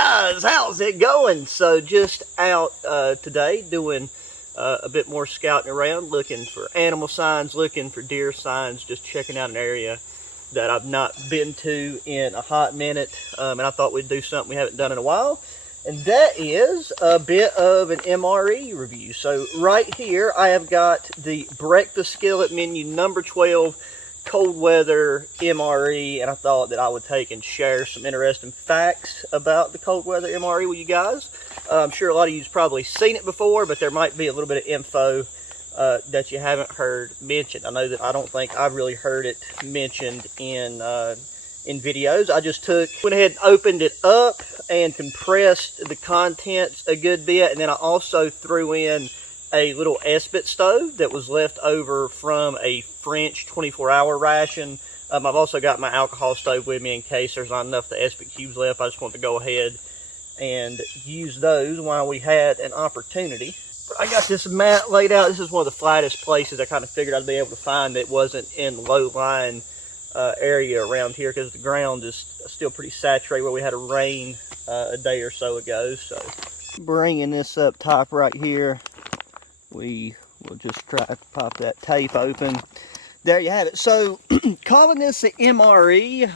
guys, how's it going? So just out today doing a bit more scouting around, looking for animal signs, looking for deer signs, just checking out an area that I've not been to in a hot minute, and I thought we'd do something we haven't done in a while, and that is a bit of an MRE review. So right here I have got the breakfast skillet menu number 12 cold weather MRE, and I thought that I would take and share some interesting facts about the cold weather MRE with you guys. I'm sure a lot of you's probably seen it before, but there might be a little bit of info that you haven't heard mentioned. I know that I don't think I've really heard it mentioned in videos. I just went ahead and opened it up and compressed the contents a good bit, and then I also threw in a little SKILLET stove that was left over from a French 24-hour ration. I've also got my alcohol stove with me in case there's not enough of the SKILLET cubes left. I just wanted to go ahead and use those while we had an opportunity. But I got this mat laid out. This is one of the flattest places I kind of figured I'd be able to find that wasn't in low-lying area around here, because the ground is still pretty saturated where we had a rain a day or so ago. So bringing this up top right here, we will just try to pop that tape open. There you have it. So calling this an MRE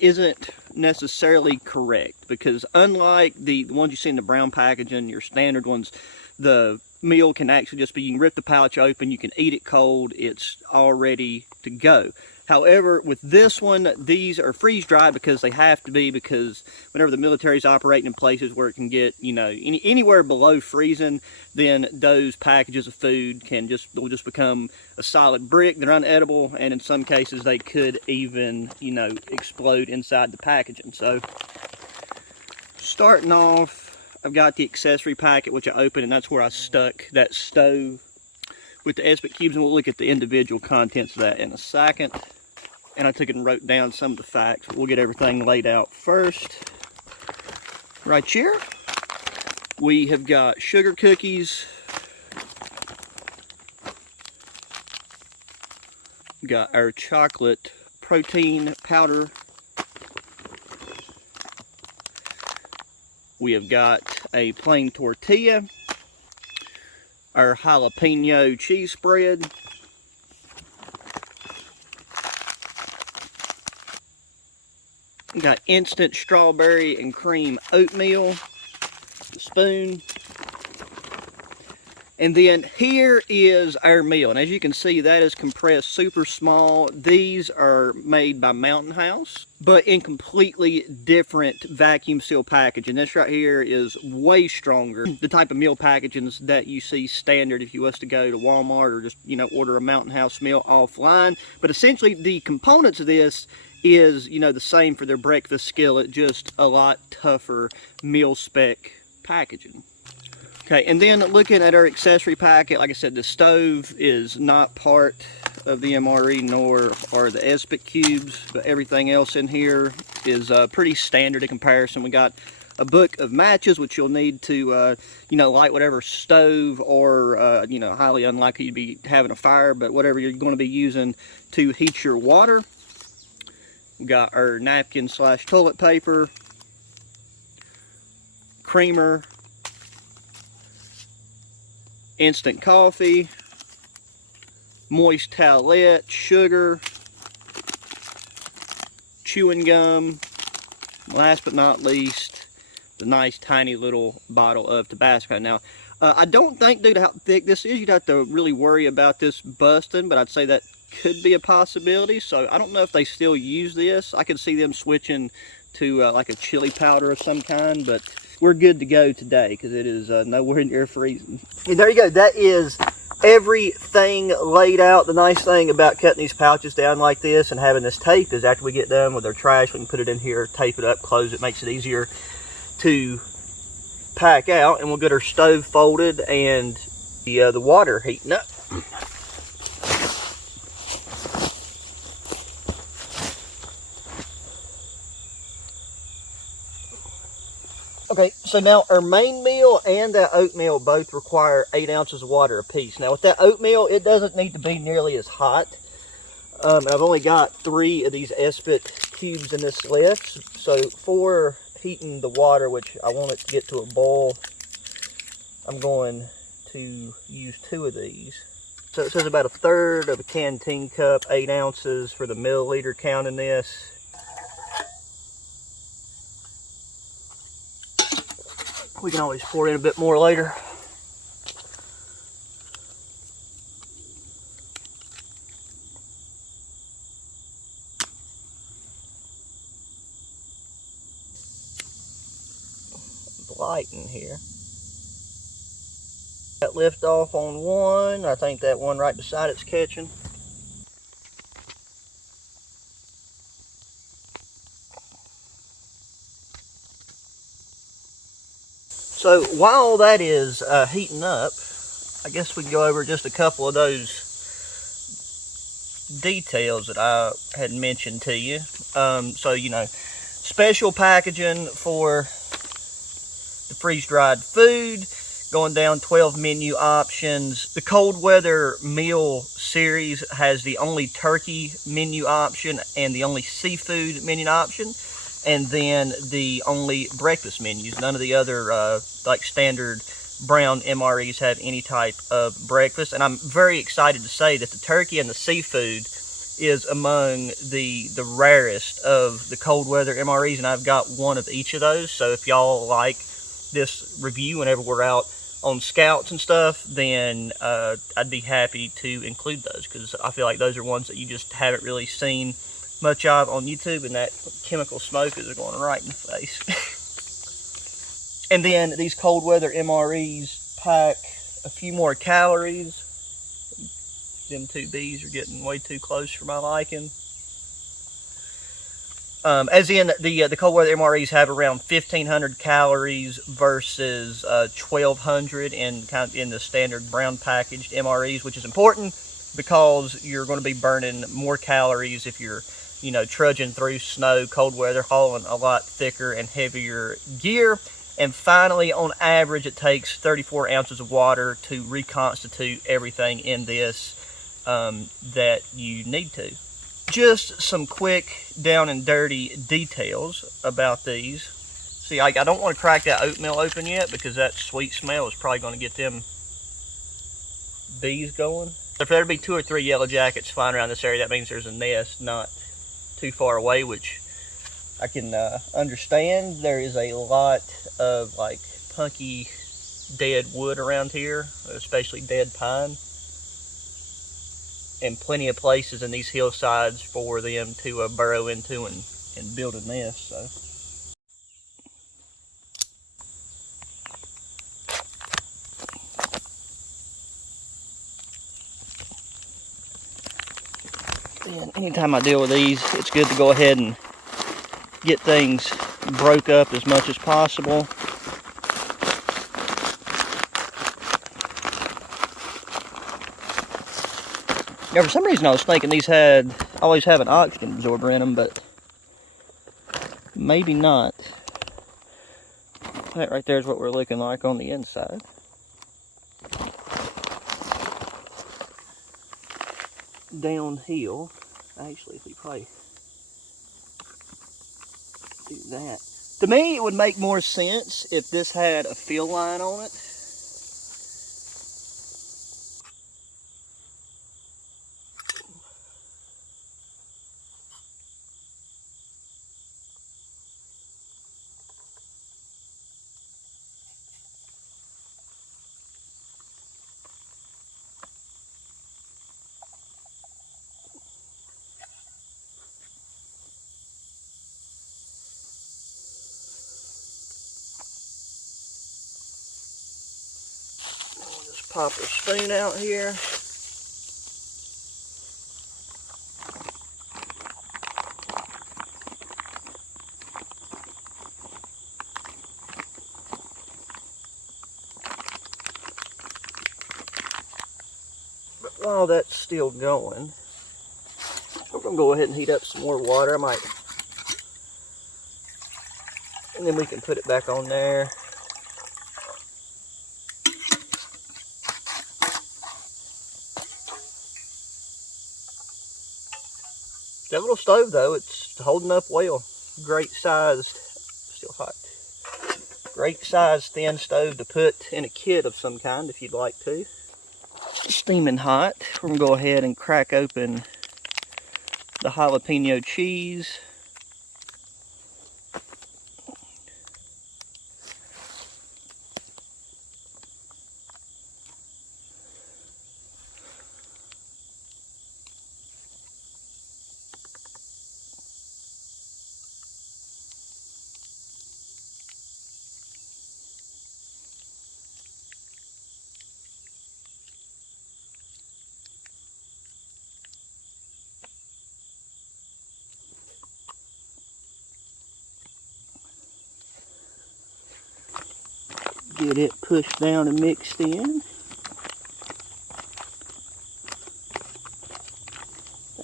isn't necessarily correct, because unlike the ones you see in the brown packaging, your standard ones, the meal can actually just be, you can rip the pouch open, you can eat it cold, it's all ready to go. However, with this one, these are freeze-dried because they have to be, because whenever the military is operating in places where it can get, you know, anywhere below freezing, then those packages of food will just become a solid brick. They're unedible, and in some cases they could even, you know, explode inside the packaging. So starting off, I've got the accessory packet, which I opened, and that's where I stuck that stove with the SKILLET cubes, and we'll look at the individual contents of that in a second. And I took it and wrote down some of the facts. We'll get everything laid out first. Right here, we have got sugar cookies. We got our chocolate protein powder. We have got a plain tortilla. Our jalapeno cheese spread. We got instant strawberry and cream oatmeal, the spoon. And then here is our meal. And as you can see, that is compressed super small. These are made by Mountain House, but in completely different vacuum seal packaging. This right here is way stronger. The type of meal packagings that you see standard if you was to go to Walmart or just, you know, order a Mountain House meal offline. But essentially the components of this is, you know, the same for their breakfast skillet, just a lot tougher meal spec packaging. Okay, and then looking at our accessory packet, like I said, the stove is not part of the MRE, nor are the SKILLET cubes, but everything else in here is pretty standard in comparison. We got a book of matches, which you'll need to, you know, light whatever stove or, you know, highly unlikely you'd be having a fire, but whatever you're going to be using to heat your water. We got our napkin / toilet paper, creamer, instant coffee, moist towelette, sugar, chewing gum, last but not least, the nice tiny little bottle of Tabasco. Now, I don't think, due to how thick this is, you'd have to really worry about this busting, but I'd say that could be a possibility. So I don't know if they still use this. I could see them switching to like a chili powder of some kind, but we're good to go today because it is nowhere near freezing. And there you go. That is everything laid out. The nice thing about cutting these pouches down like this and having this tape is after we get done with our trash, we can put it in here, tape it up, close it, makes it easier to pack out. And we'll get our stove folded and the water heating up. Okay, so now our main meal and that oatmeal both require 8 ounces of water apiece. Now with that oatmeal, it doesn't need to be nearly as hot. I've only got 3 of these SKILLET cubes in this list. So for heating the water, which I want it to get to a boil, I'm going to use 2 of these. So it says about 1/3 of a canteen cup, 8 ounces for the milliliter count in this. We can always pour in a bit more later. Light in here. Got lift off on one. I think that one right beside it's catching. So while that is heating up, I guess we can go over just a couple of those details that I had mentioned to you. So, you know, special packaging for the freeze-dried food, going down 12 menu options. The cold weather meal series has the only turkey menu option and the only seafood menu option, and then the only breakfast menus. None of the other like standard brown MREs have any type of breakfast. And I'm very excited to say that the turkey and the seafood is among the rarest of the cold weather MREs, and I've got one of each of those. So if y'all like this review whenever we're out on scouts and stuff, then I'd be happy to include those, because I feel like those are ones that you just haven't really seen much of on YouTube, and that chemical smoke is going right in the face. And then these cold weather MREs pack a few more calories. Them 2Bs are getting way too close for my liking. As in, the cold weather MREs have around 1,500 calories versus 1,200 in the standard brown packaged MREs, which is important because you're going to be burning more calories if you're, you know, trudging through snow, cold weather, hauling a lot thicker and heavier gear. And finally, on average, it takes 34 ounces of water to reconstitute everything in this that you need to. Just some quick down and dirty details about these. See, I don't want to crack that oatmeal open yet, because that sweet smell is probably going to get them bees going. If there'd be 2 or 3 yellow jackets flying around this area, that means there's a nest not too far away, which I can understand. There is a lot of like punky dead wood around here, especially dead pine, and plenty of places in these hillsides for them to burrow into and build a nest. So and anytime I deal with these, it's good to go ahead and get things broke up as much as possible. Now, for some reason I was thinking these always have an oxygen absorber in them, but maybe not. That right there is what we're looking like on the inside. Downhill, actually, if we probably do that. To me, it would make more sense if this had a fill line on it. Pop a spoon out here. But while that's still going, we're going to go ahead and heat up some more water. And then we can put it back on there. That little stove, though, it's holding up well. Great sized. Still still hot. Great size thin stove to put in a kit of some kind if you'd like to. Steaming hot. We're gonna go ahead and crack open the jalapeno cheese. Get it pushed down and mixed in.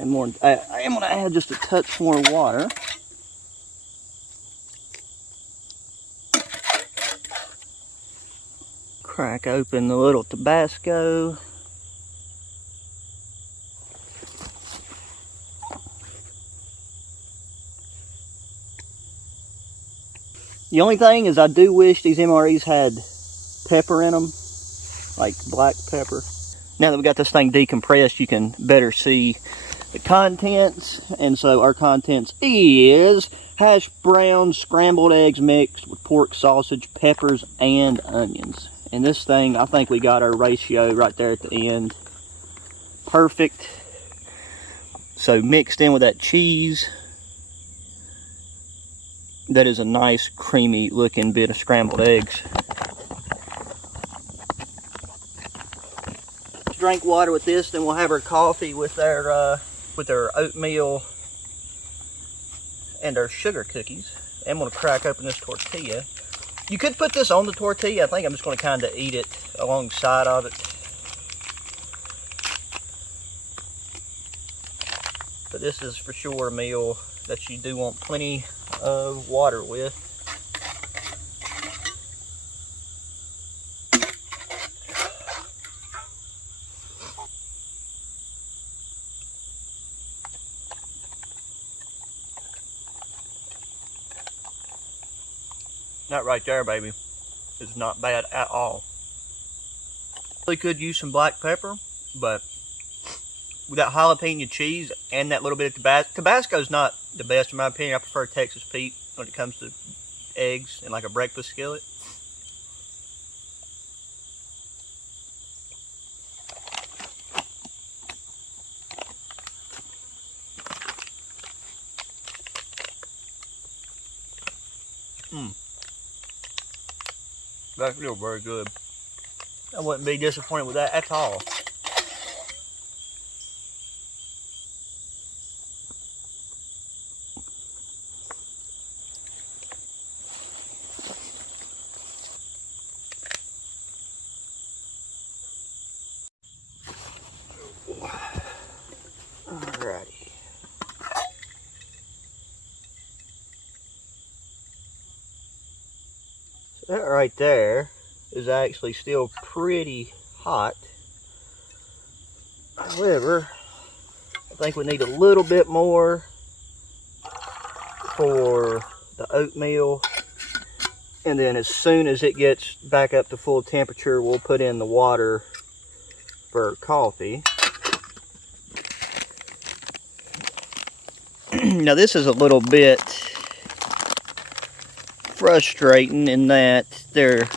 And more, I am going to add just a touch more water. Crack open the little Tabasco. The only thing is I do wish these MREs had pepper in them, like black pepper. Now that we got this thing decompressed, you can better see the contents. And so our contents is hash browns, scrambled eggs mixed with pork sausage, peppers, and onions. And this thing, I think we got our ratio right there at the end. Perfect. So mixed in with that cheese, that is a nice creamy looking bit of scrambled eggs. Let's drink water with this, then we'll have our coffee with our oatmeal and our sugar cookies. I'm going to crack open this tortilla. You could put this on the tortilla. I think I'm just going to kind of eat it alongside of it. But this is for sure a meal that you do want plenty of water with. That right there, baby, is not bad at all. Really could use some black pepper, but with that jalapeno cheese and that little bit of Tabasco. Tabasco's not the best in my opinion. I prefer Texas Pete when it comes to eggs and like a breakfast skillet. That's still very good. I wouldn't be disappointed with that at all. Alrighty. So that right there is actually still pretty hot. However, I think we need a little bit more for the oatmeal. And then as soon as it gets back up to full temperature, we'll put in the water for coffee. Now this is a little bit frustrating in that there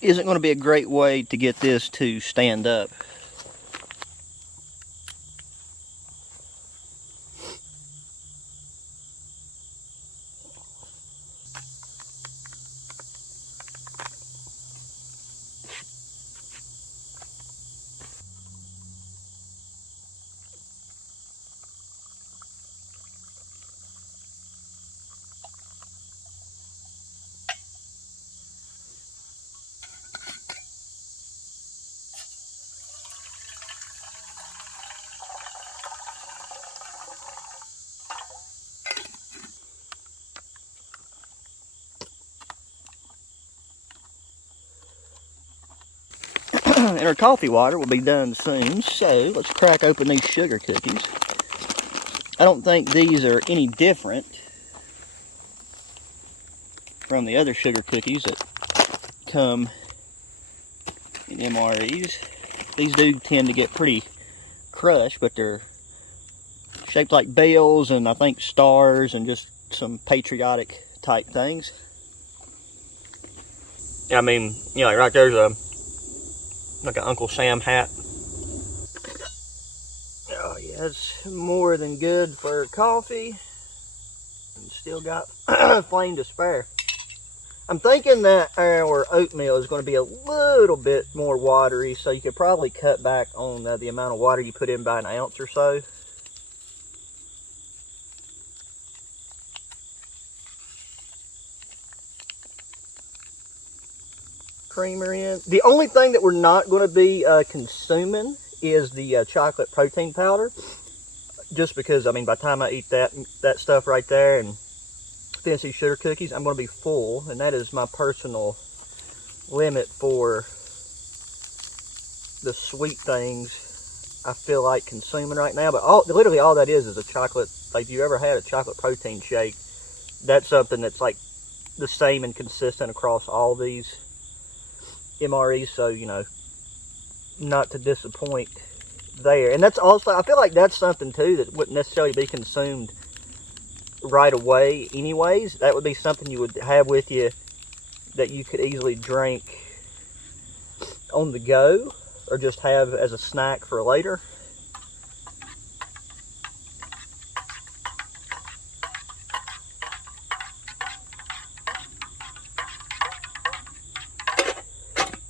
isn't going to be a great way to get this to stand up. And our coffee water will be done soon, so let's crack open these sugar cookies. I don't think these are any different from the other sugar cookies that come in MREs. These do tend to get pretty crushed, but they're shaped like bells and I think stars and just some patriotic type things. I mean, you know, like right there's like an Uncle Sam hat. Oh yeah, it's more than good for coffee. And still got flame to spare. I'm thinking that our oatmeal is going to be a little bit more watery, so you could probably cut back on the amount of water you put in by an ounce or so. Creamer in. The only thing that we're not going to be consuming is the chocolate protein powder, just because, I mean, by the time I eat that stuff right there and finish these sugar cookies, I'm going to be full, and that is my personal limit for the sweet things I feel like consuming right now. But literally all that is a chocolate, like if you ever had a chocolate protein shake, that's something that's like the same and consistent across all these MREs, so you know, not to disappoint there. And that's also, I feel like that's something too that wouldn't necessarily be consumed right away anyways. That would be something you would have with you that you could easily drink on the go or just have as a snack for later.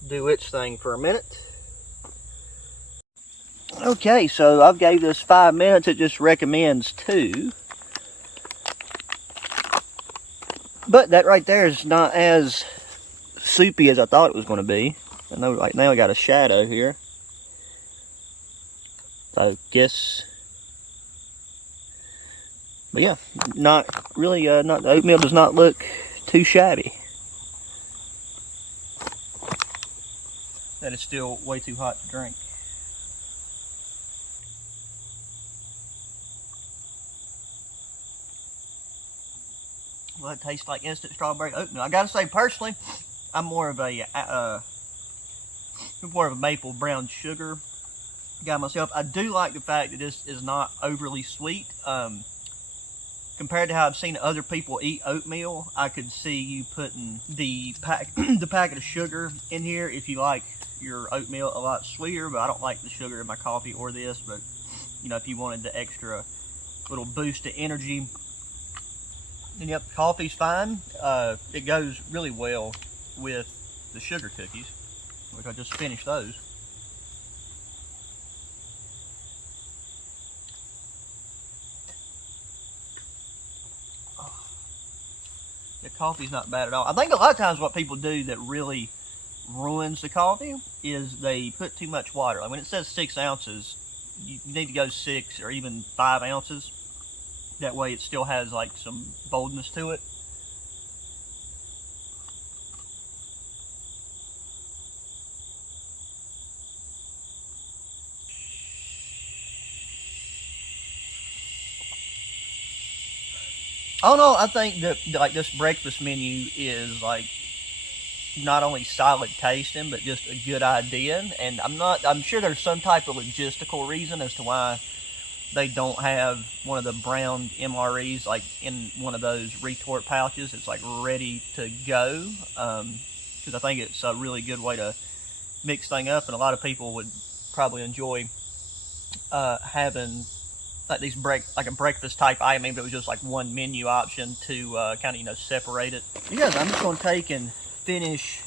Do its thing for a minute. Okay, so I've gave this 5 minutes. It just recommends 2. But that right there is not as soupy as I thought it was going to be. I know right now I got a shadow here. So I guess, but yeah, not really, the oatmeal does not look too shabby. That is still way too hot to drink. Well, it tastes like instant strawberry oatmeal. I gotta say, personally, I'm more of a maple brown sugar guy myself. I do like the fact that this is not overly sweet. Compared to how I've seen other people eat oatmeal, I could see you putting the packet of sugar in here if you like your oatmeal a lot sweeter. But I don't like the sugar in my coffee or this. But you know, if you wanted the extra little boost of energy, then yep, coffee's fine. It goes really well with the sugar cookies, which I just finished those. The coffee's not bad at all. I think a lot of times what people do that really ruins the coffee is they put too much water. Like when it says 6 ounces, you need to go 6 or even 5 ounces. That way it still has like some boldness to it. I don't know, I think that like this breakfast menu is like not only solid tasting, but just a good idea. And I'm sure there's some type of logistical reason as to why they don't have one of the brown MREs like in one of those retort pouches. It's like ready to go. Because I think it's a really good way to mix things up, and a lot of people would probably enjoy having like these like a breakfast type item, maybe it was just like one menu option to kind of, you know, separate it. Yeah, I'm just going to take and finish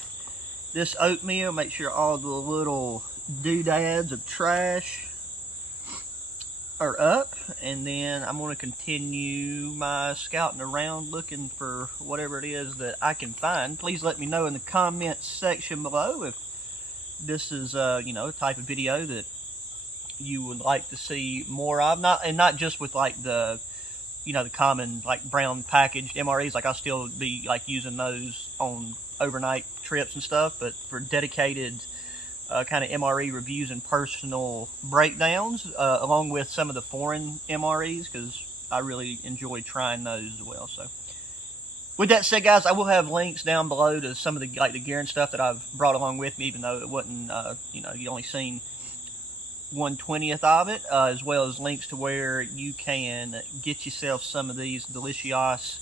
this oatmeal, make sure all the little doodads of trash are up, and then I'm going to continue my scouting around looking for whatever it is that I can find. Please let me know in the comments section below if this is you know, a type of video that you would like to see more of. Not just with like the, you know, the common like brown packaged MREs. Like I'll still be like using those on overnight trips and stuff, but for dedicated kind of MRE reviews and personal breakdowns, along with some of the foreign MREs, because I really enjoyed trying those as well. So with that said, guys, I will have links down below to some of the the gear and stuff that I've brought along with me, even though it wasn't, you only seen 1/20th of it, as well as links to where you can get yourself some of these delicious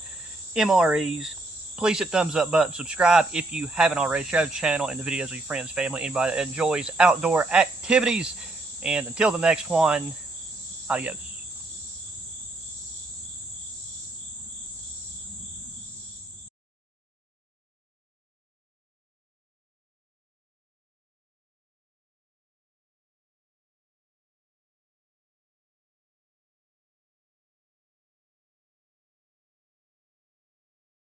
MREs. Please hit thumbs up button, subscribe if you haven't already, share the channel and the videos with your friends, family, anybody that enjoys outdoor activities. And until the next one, adios.